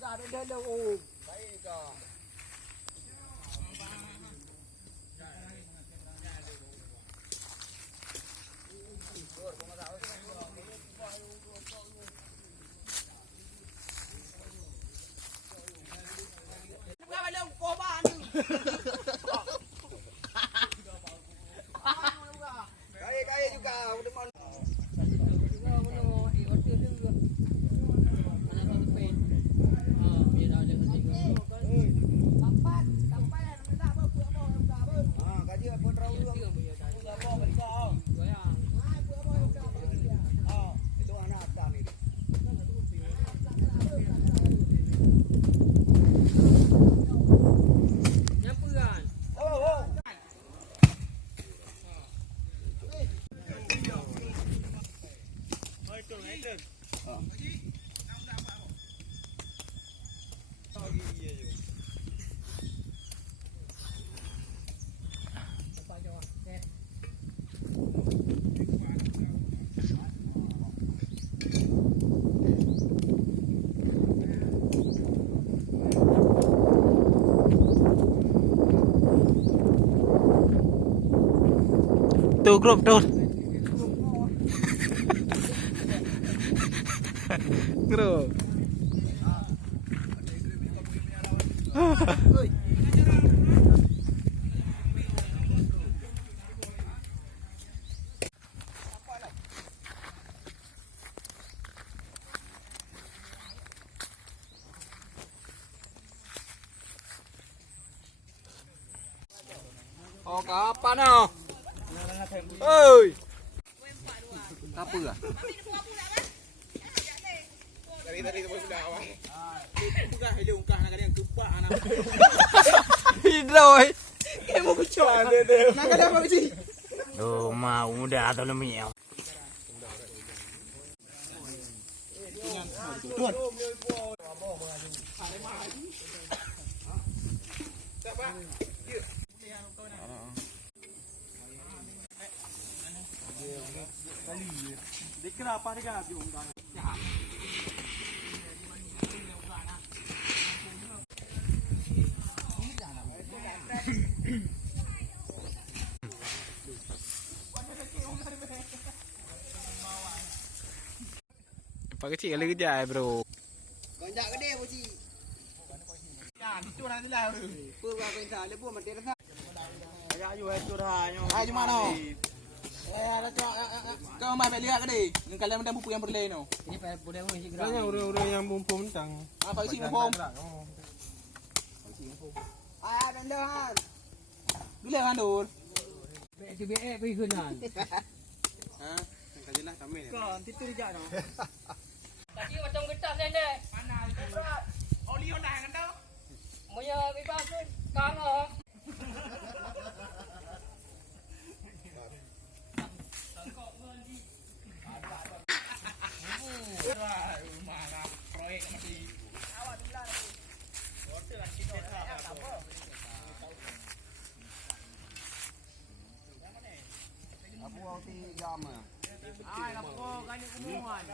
Kaya juga teman. Tu grup tu. Grup. Oh, kapan ah? Oi. Apa ah? Dari tu sudah awak. Bukan hele ungkah nak yang kepak anak. Hidroi. Mau kucuk. Nak ada apa biji? Oh, mau muda atau lemia. Tuan. Dikira apa dia kan biung kan. Pak kecil kali kerja bro. Konjak gede boci. Kan itu nanti lah. Purwa pinta lebu mati rasa. Ya ayu hai curhanyo. Ayo mana? Ada cok kau mai lihat gede. Dengan kalian mendam buku yang berlain no. Ini boleh ngisi gerak. Banyak udah yang bumpum tang. Apa isi ngepom? Ah, dandan. Dulu kan dul. BTBE pergi kenan. Ha, kajilah kami. Kan titu dijak no. Tadi macam getas nenek. Mana itu berat. Oli honda kan dah. Moya bebas pun kang ah. Mana proyek masih. Awak bilang ni. Hotel lah kita tak apa. Aku waktu jam ah. Ai lapo kan ni kumuan.